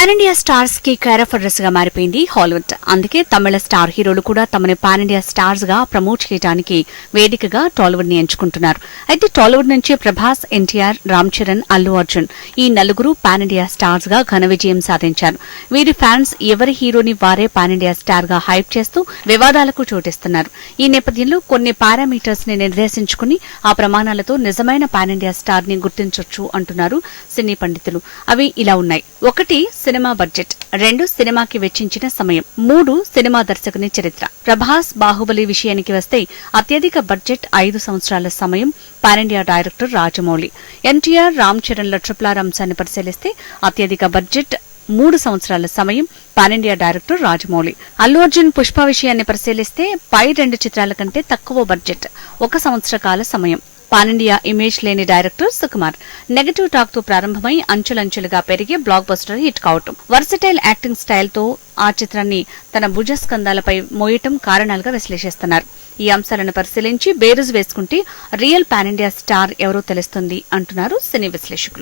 Pan India స్టార్స్కి క్యారఫర్రస్గా మారిపోయింది Hollywood అందుకే తమిళ star హీరోలు కూడా తమని పాన్ ఇండియా స్టార్స్గా ప్రమోట్ చేయడానికి వేదికగా టాలీవుడ్ని ఎంచుకుంటున్నారు. అయితే టాలీవుడ్ నుంచి ప్రభాస్ ఎన్టీఆర్ రామ్ చరణ్ అల్లు అర్జున్ ఈ నలుగురు పాన్ ఇండియా స్టార్స్గా ఘన విజయం సాధించారు. వీరి ఫ్యాన్స్ ఎవరి హీరోని వారే పాన్ ఇండియా స్టార్గా హైప్ చేస్తూ వివాదాలకు చోటిస్తున్నారు. ఈ నేపథ్యంలో కొన్ని పారామీటర్స్ని నిర్దేశించుకుని ఆ ప్రమాణాలతో నిజమైన పాన్ ఇండియా స్టార్ని గుర్తించొచ్చు అంటున్నారు సినీ పండితులు. అవి ఇలా ఉన్నాయి. ఒకటి సినిమా బడ్జెట్ రెండు సినిమాకి వెచ్చించిన సమయం మూడు సినిమా దర్శకుని చరిత్ర. ప్రభాస్ బాహుబలి విషయానికి వస్తే అత్యధిక బడ్జెట్ ఐదు సంవత్సరాల సమయం పాన్ డైరెక్టర్ రాజమౌళి. ఎన్టీఆర్ రామ్ చరణ్ల ట్రిపులార్ అంశాన్ని పరిశీలిస్తే అత్యధిక బడ్జెట్ మూడు సంవత్సరాల సమయం pan India director Rajamouli. Allu Arjun Pushpa విషయాన్ని పరిశీలిస్తే పై రెండు చిత్రాల కంటే తక్కువ బడ్జెట్ ఒక సంవత్సర కాల సమయం. పానిండియా ఇమేజ్ లేని డైరెక్టర్ సుకుమార్. నెగటివ్ టాక్తో ప్రారంభమై అంచులంచులుగా పెరిగి బ్లాక్ బస్టర్ హిట్ కావటం. వర్సటైల్ యాక్టింగ్ స్టైల్తో ఆ చిత్రాన్ని తన భుజస్కంధాలపై మోయటం కారణాలుగా విశ్లేషిస్తున్నారు. ఈ అంశాలను పరిశీలించి బేరుజు వేసుకుంటే రియల్ పానిండియా స్టార్ ఎవరో తెలుస్తుంది అంటున్నారు సినీ విశ్లేషకులు.